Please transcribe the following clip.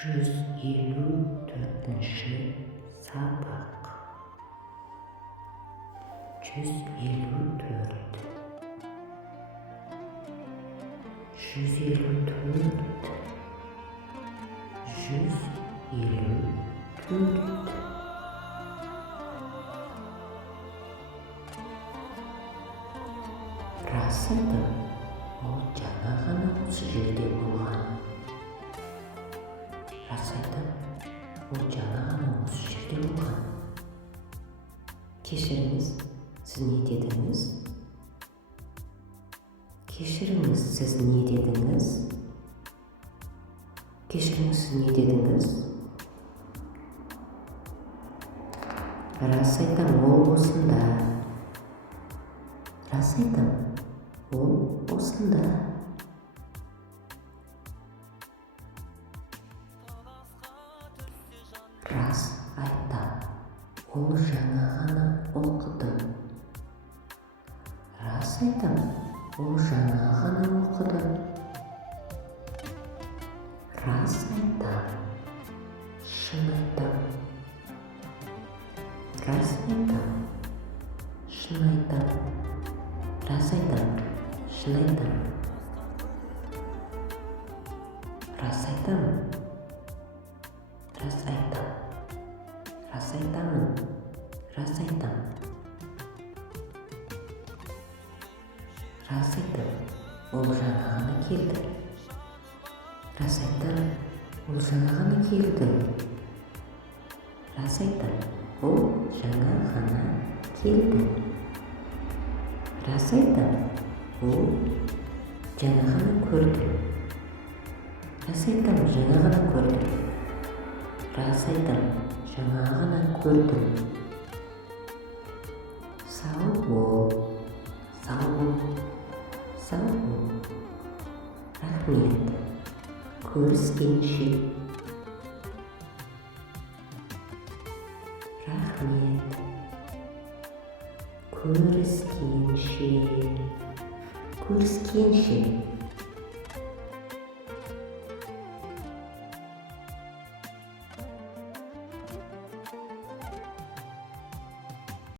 154-ші сабақ. 154 154 154 Рас еді, ол жаңа ғана осы жерде болған. Рас еді, ол жаңа ғана осы жерде болған. Кешіріңіз, сіз не дедіңіз? Кешіріңіз, сіз не дедіңіз? Кешіріңіз, сіз не дедіңіз? Рас айтам, ол осында. Рас айтам, ол осында. Рас айтам, ол жаңа ғана оқыды. Рас айтам, ол жаңа ғана оқыды. Рас айтам, шын айтам. Рас айтам, шын айтам. Рас айтам, шын айтам. Рас айтам, рас айтам. Рас айтамын, рас айтам. Рас айтам, ол жаңа ғана келді. Рас айтам, ол жаңа ғана келді. Рас айтам, ол жаңа ғана келді. Рас айтам, ол жаңа ғана көрді. Рас айтам, жаңа ғана көрді. Рас айтам, жаңа ғана көрдім. Сау бол, сау бол, сау бол. Рахмет, көріскенше. Рахмет, көріскенше. Көріскенше.